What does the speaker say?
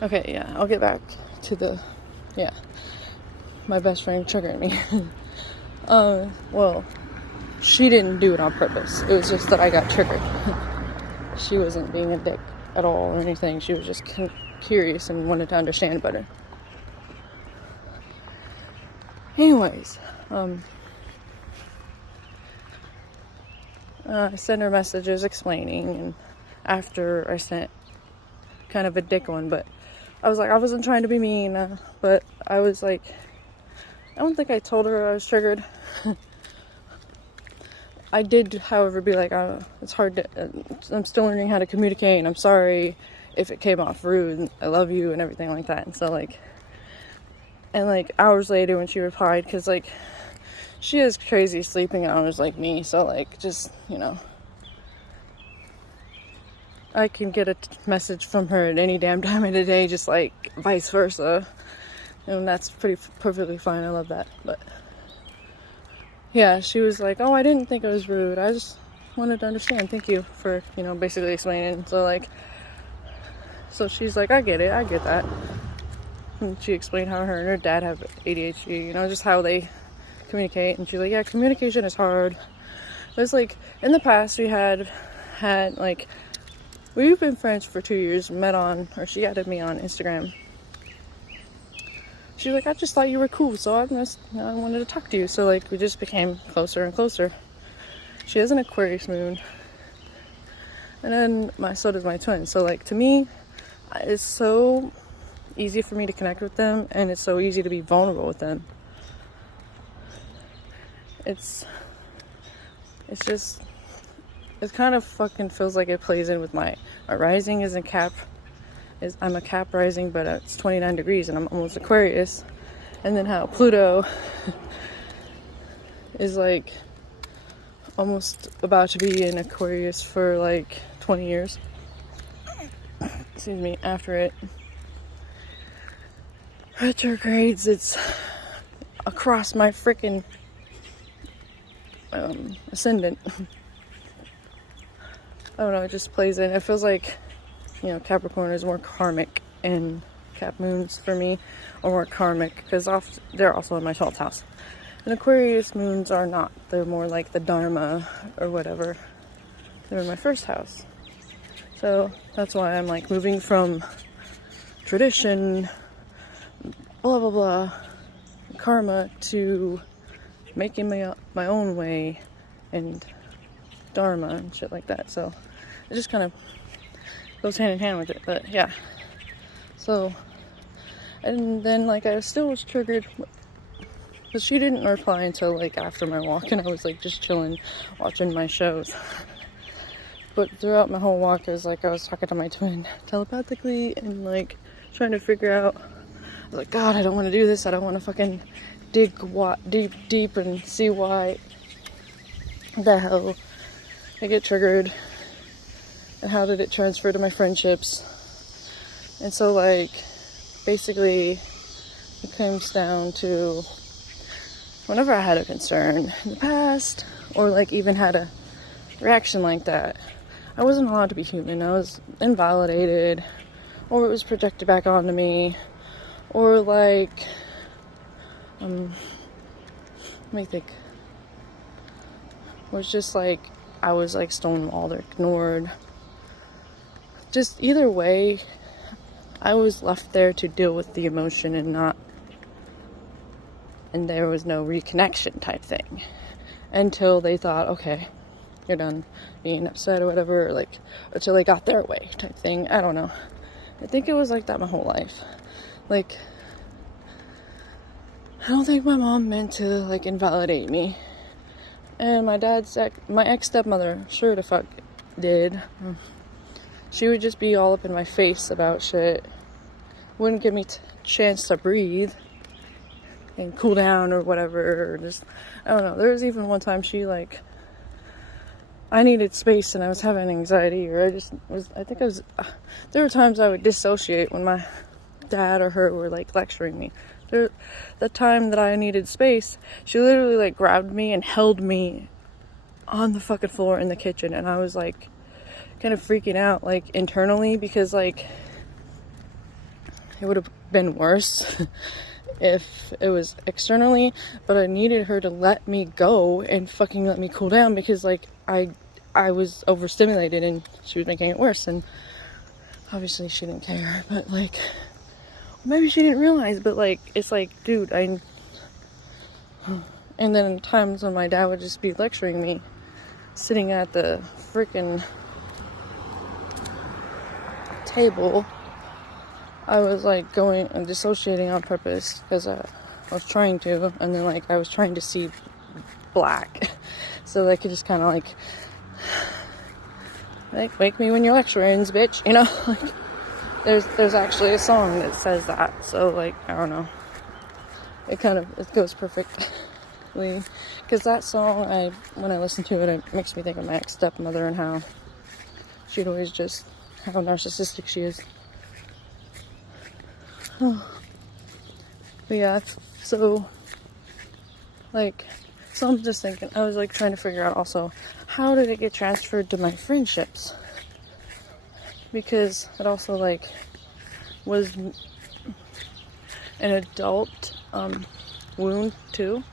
Okay, yeah, I'll get back to my best friend triggered me. Well, she didn't do it on purpose. It was just that I got triggered. She wasn't being a dick at all or anything. She was just curious and wanted to understand better. Anyways, I sent her messages explaining, and after I sent kind of a dick one, but I was like, I wasn't trying to be mean, but I was like, I don't think I told her I was triggered. I did, however, be like, it's hard to, I'm still learning how to communicate, and I'm sorry if it came off rude, I love you, and everything like that. And so, like, and like, hours later when she replied, because, like, she has crazy sleeping hours like me, so, like, just, I can get a message from her at any damn time of the day, just, like, vice versa, and that's perfectly fine. I love that. But yeah, she was like, oh, I didn't think it was rude, I just wanted to understand, thank you for, basically explaining. So she's like, I get that. And she explained how her and her dad have ADHD, just how they communicate. And she's like, yeah, communication is hard. It was like, in the past we had like, we've been friends for 2 years, she added me on Instagram. She's like, I just thought you were cool, so I wanted to talk to you. So, like, we just became closer and closer. She has an Aquarius moon. And then so does my twin. So, like, to me, it's so easy for me to connect with them, and it's so easy to be vulnerable with them. It's it kind of fucking feels like it plays in with my rising is in Cap. I'm a Cap rising, but it's 29 degrees and I'm almost Aquarius. And then how Pluto is like almost about to be in Aquarius for like 20 years. Excuse me, after it retrogrades, it's across my freaking ascendant. I don't know, it just plays in. It feels like, Capricorn is more karmic, and Cap moons for me are more karmic because they're also in my 12th house. And Aquarius moons are not. They're more like the Dharma or whatever. They're in my first house. So that's why I'm like moving from tradition, blah blah blah, karma, to making my own way and Dharma and shit like that. So it just kind of goes hand in hand with it. But yeah, so, and then like I still was triggered, but she didn't reply until like after my walk, and I was like just chilling watching my shows. But throughout my whole walk, it was like I was talking to my twin telepathically and like trying to figure out, I was like, God, I don't want to do this. I don't want to fucking dig deep and see why the hell I get triggered, and how did it transfer to my friendships. And so, like, basically it comes down to whenever I had a concern in the past, or like even had a reaction like that, I wasn't allowed to be human. I was invalidated, or it was projected back onto me, or like, let me think, it was just like I was like stonewalled or ignored. Just either way, I was left there to deal with the emotion and there was no reconnection type thing until they thought, okay, you're done being upset or whatever, or like until they got their way type thing. I don't know. I think it was like that my whole life. Like, I don't think my mom meant to like invalidate me, and my ex-stepmother sure the fuck did. She would just be all up in my face about shit, wouldn't give me chance to breathe and cool down or whatever, or just, I don't know. There was even one time I needed space and I was having anxiety, or there were times I would dissociate when my dad or her were like lecturing me. The time that I needed space, she literally like grabbed me and held me on the fucking floor in the kitchen, and I was like kind of freaking out like internally, because like it would have been worse if it was externally, but I needed her to let me go and fucking let me cool down, because like I was overstimulated and she was making it worse. And obviously she didn't care, but like, maybe she didn't realize, but like, it's like, dude, and then times when my dad would just be lecturing me, sitting at the freaking table, I was like going and dissociating on purpose, because I was trying to, and then like I was trying to see black so they could just kind of like wake me when your lecture ends, bitch, you know. Like there's actually a song that says that, so like, I don't know, it goes perfectly, because that song, when I listen to it, it makes me think of my ex-stepmother and how she'd always just, how narcissistic she is. But yeah, so I'm just thinking, I was like trying to figure out also, how did it get transferred to my friendships? Because it also like was an adult wound too.